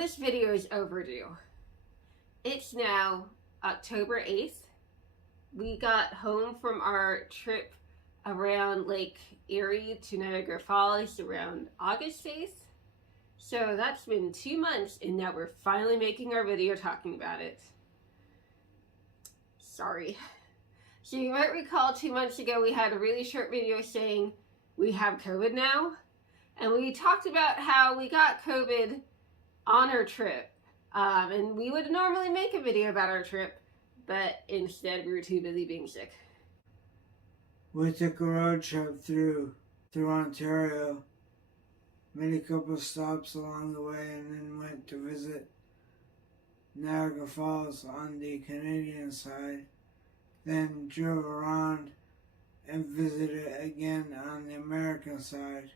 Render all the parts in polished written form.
this video is overdue. It's now October 8th. We got home from our trip around Lake Erie to Niagara Falls around August 8th. So that's been 2 months, and now we're finally making our video talking about it. Sorry. So you might recall 2 months ago we had a really short video saying we have COVID now. And we talked about how we got COVID on our trip. And we would normally make a video about our trip, but instead we were too busy being sick. We took a road trip through Ontario, made a couple of stops along the way, and then went to visit Niagara Falls on the Canadian side, then drove around and visited again on the American side.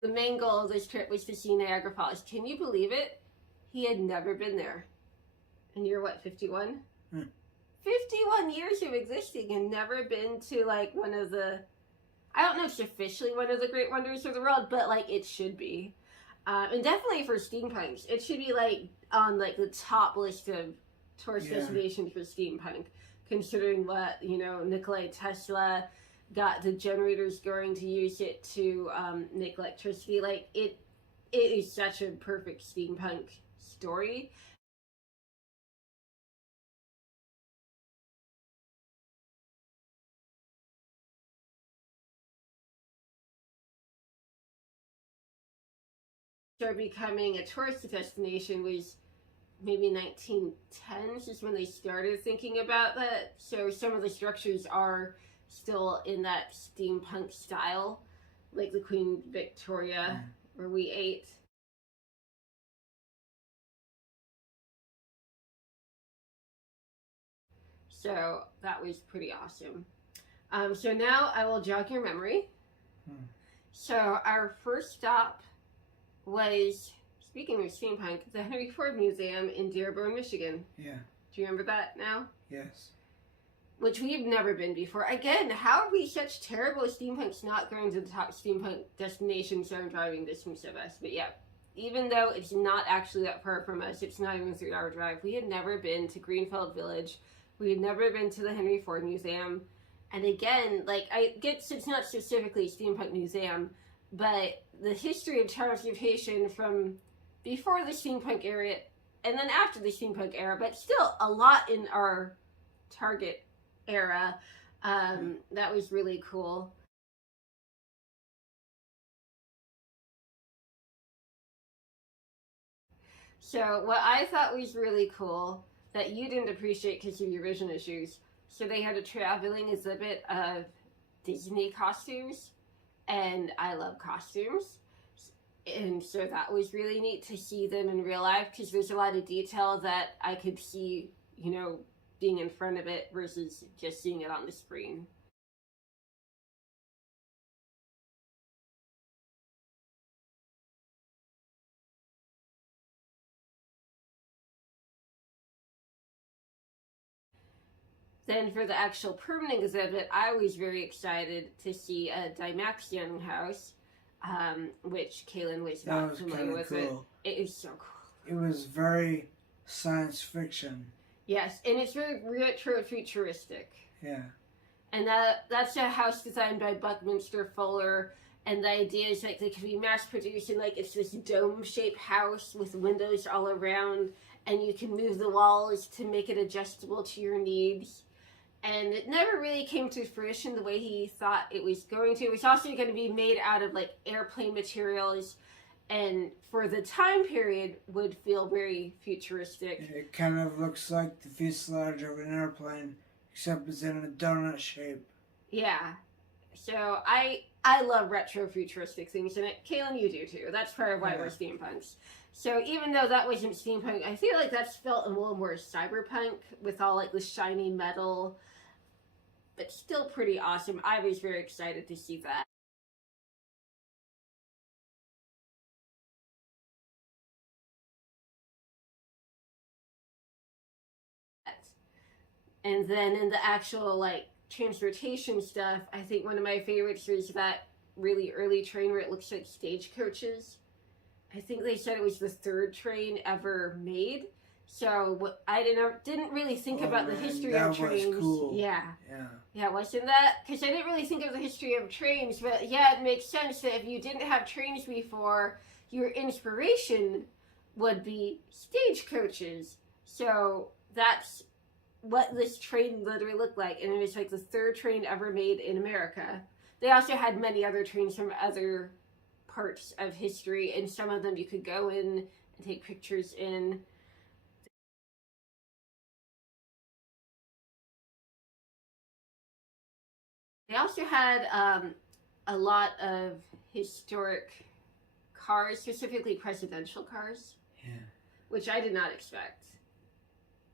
The main goal of this trip was to see Niagara Falls. Can you believe it? He had never been there. And you're what, 51? 51 years of existing and never been to like one of the, I don't know if it's officially one of the great wonders of the world, but like it should be. And definitely for steampunks. It should be like on like the top list of tourist destinations for steampunk, considering what, you know, Nikola Tesla got the generators going to use it to make electricity. Like it is such a perfect steampunk story. Started becoming a tourist destination was maybe 1910s is when they started thinking about that. So some of the structures are still in that steampunk style, like the Queen Victoria where we ate. So that was pretty awesome. So now I will jog your memory. So our first stop was, speaking of steampunk, the Henry Ford Museum in Dearborn, Michigan. Yeah. Do you remember that now? Yes. Which we've never been before. Again, how are we such terrible steampunks not going to the top steampunk destinations that are driving distance of us? But yeah, even though it's not actually that far from us, it's not even a 3-hour drive, we had never been to Greenfield Village. We had never been to the Henry Ford Museum. And again, like, I get it's not specifically a steampunk museum, but the history of transportation from before the steampunk era and then after the steampunk era, but still a lot in our target era, that was really cool. So what I thought was really cool that you didn't appreciate because of your vision issues, so they had a traveling exhibit of Disney costumes, and I love costumes, and so that was really neat to see them in real life because there's a lot of detail that I could see, you know, being in front of it versus just seeing it on the screen. Then for the actual permanent exhibit, I was very excited to see a Dymaxion house, which Kaylin was not familiar with. Cool. It is so cool. It was very science fiction. Yes, and it's very retro futuristic. Yeah. And that's a house designed by Buckminster Fuller, and the idea is like they could be mass produced and like it's this dome-shaped house with windows all around, and you can move the walls to make it adjustable to your needs. And it never really came to fruition the way he thought it was going to. It was also going to be made out of like airplane materials, and for the time period would feel very futuristic. It kind of looks like the fuselage of an airplane, except it's in a donut shape. Yeah. So I love retro futuristic things, and Kaylin, you do too. That's part of why we're steampunks. So even though that wasn't steampunk, I feel like that's felt a little more cyberpunk with all like the shiny metal, but still pretty awesome. I was very excited to see that. And then in the actual like transportation stuff, I think one of my favorites was that really early train where it looks like stagecoaches. I think they said it was the third train ever made. So I didn't really think about the history of trains. That was cool. Yeah, wasn't that? Because I didn't really think of the history of trains, but yeah, it makes sense that if you didn't have trains before, your inspiration would be stagecoaches. So that's what this train literally looked like, and it was like the third train ever made in America. They also had many other trains from other parts of history, and some of them you could go in and take pictures in. They also had a lot of historic cars, specifically presidential cars, which I did not expect.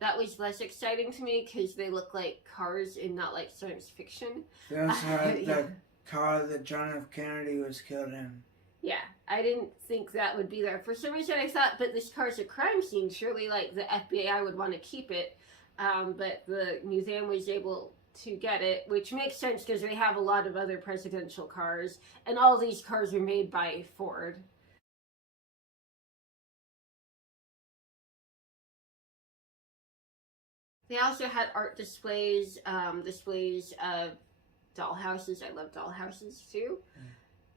That was less exciting to me because they look like cars and not like science fiction. They also had the car that John F. Kennedy was killed in. Yeah, I didn't think that would be there. For some reason I thought, but this car's a crime scene. Surely like the FBI would want to keep it. But the museum was able to get it, which makes sense because they have a lot of other presidential cars. And all these cars are made by Ford. They also had art displays, displays of dollhouses. I love dollhouses too.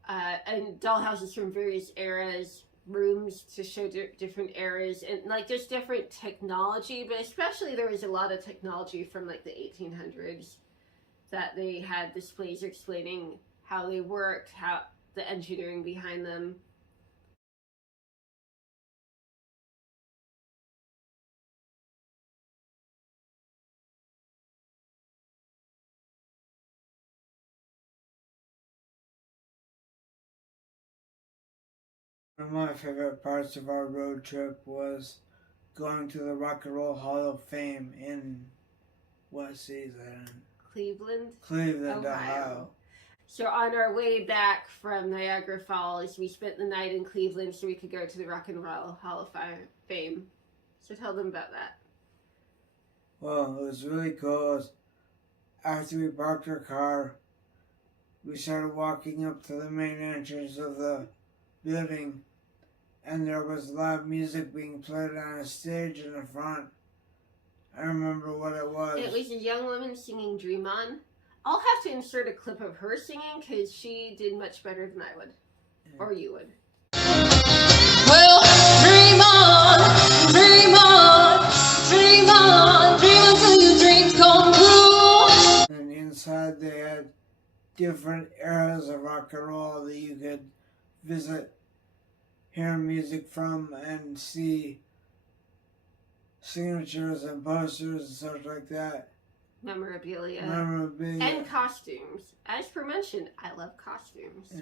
And dollhouses from various eras, rooms to show different eras, and like just different technology, but especially there was a lot of technology from like the 1800s that they had displays explaining how they worked, how the engineering behind them. One of my favorite parts of our road trip was going to the Rock and Roll Hall of Fame in what city is that in? Cleveland, Ohio. So on our way back from Niagara Falls, we spent the night in Cleveland so we could go to the Rock and Roll Hall of Fame. So tell them about that. Well, it was really cool. After we parked our car, we started walking up to the main entrance of the building, and there was live music being played on a stage in the front. I remember what it was. It was a young woman singing Dream On. I'll have to insert a clip of her singing because she did much better than I would. Yeah. Or you would. Well, dream on, dream on, dream on, dream until your dreams come true. And inside they had different eras of rock and roll that you could visit, hear music from, and see signatures and posters and stuff like that. Memorabilia. And costumes. As per mentioned, I love costumes. Yeah.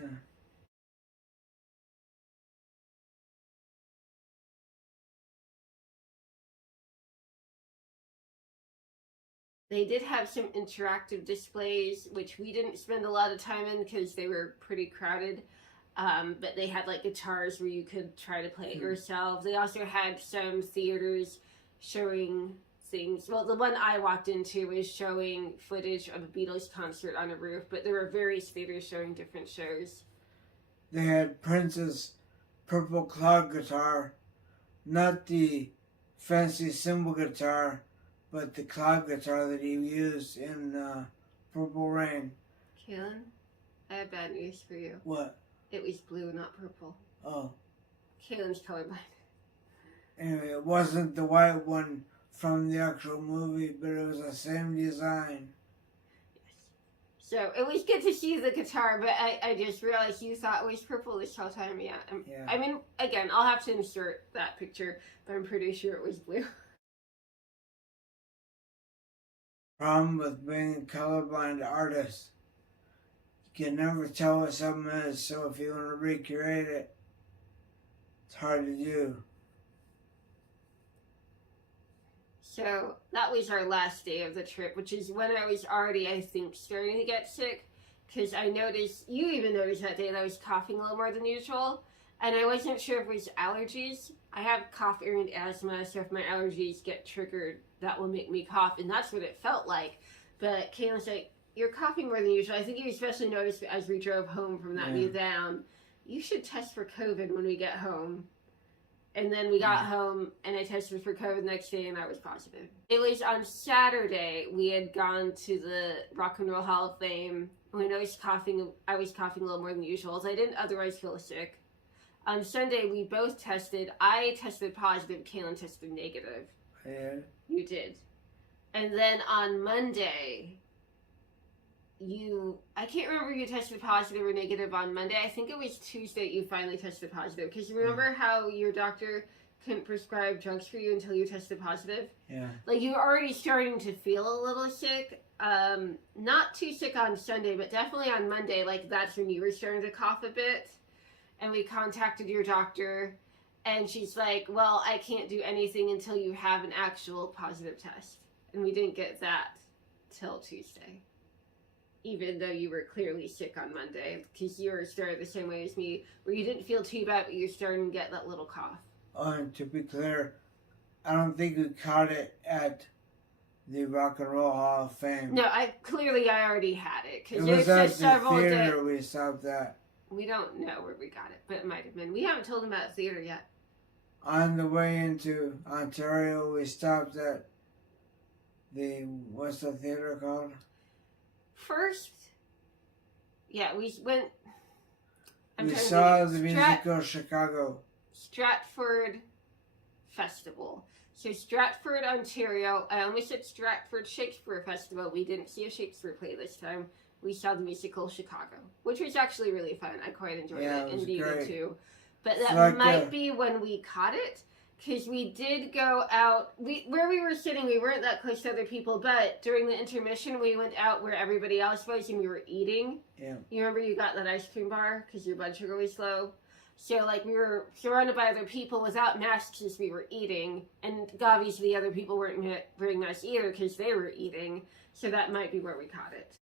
They did have some interactive displays, which we didn't spend a lot of time in because they were pretty crowded. But they had like guitars where you could try to play it yourself. They also had some theaters showing things. Well, the one I walked into was showing footage of a Beatles concert on a roof, but there were various theaters showing different shows. They had Prince's purple cloud guitar, not the fancy cymbal guitar, but the cloud guitar that he used in Purple Rain. Kaylin, I have bad news for you. What? It was blue, not purple. Oh. Kaylin's colorblind. Anyway, it wasn't the white one from the actual movie, but it was the same design. Yes. So it was good to see the guitar, but I just realized you thought it was purple this whole time. Yeah. I mean, again, I'll have to insert that picture, but I'm pretty sure it was blue. Problem with being a colorblind artist, you can never tell what something is, so if you want to recreate it, it's hard to do. So that was our last day of the trip, which is when I was already, I think, starting to get sick. Because I noticed, you even noticed that day that I was coughing a little more than usual. And I wasn't sure if it was allergies. I have cough and asthma, so if my allergies get triggered, that will make me cough. And that's what it felt like. But Caitlin's like, you're coughing more than usual. I think you especially noticed as we drove home from that museum. You should test for COVID when we get home. And then we got home, and I tested for COVID the next day, and I was positive. It was on Saturday. We had gone to the Rock and Roll Hall of Fame. When I was coughing a little more than usual, as I didn't otherwise feel sick. On Sunday, we both tested. I tested positive. Caitlin tested negative. Yeah. You did. And then on Monday, I can't remember if you tested positive or negative on Monday. I think it was Tuesday you finally tested positive. Because remember how your doctor couldn't prescribe drugs for you until you tested positive? Yeah. Like, you were already starting to feel a little sick. Not too sick on Sunday, but definitely on Monday. Like, that's when you were starting to cough a bit. And we contacted your doctor. And she's like, well, I can't do anything until you have an actual positive test. And we didn't get that till Tuesday. Even though you were clearly sick on Monday, because you were started the same way as me, where you didn't feel too bad, but you're starting to get that little cough. Oh, and to be clear, I don't think we caught it at the Rock and Roll Hall of Fame. No, I already had it. It was at the theater we stopped at. We don't know where we got it, but it might have been. We haven't told them about the theater yet. On the way into Ontario, we stopped at what's the theater called? First, yeah, we went. We saw the musical Chicago. Stratford Festival. So Stratford, Ontario. I almost said Stratford Shakespeare Festival. We didn't see a Shakespeare play this time. We saw the musical Chicago, which was actually really fun. I quite enjoyed it. And you did too. But that might be when we caught it. Because we did go out, where we were sitting, we weren't that close to other people, but during the intermission, we went out where everybody else was and we were eating. Yeah. You remember you got that ice cream bar because your blood sugar was low? So, like, we were surrounded by other people without masks as we were eating, and obviously the other people weren't wearing masks either because they were eating, so that might be where we caught it.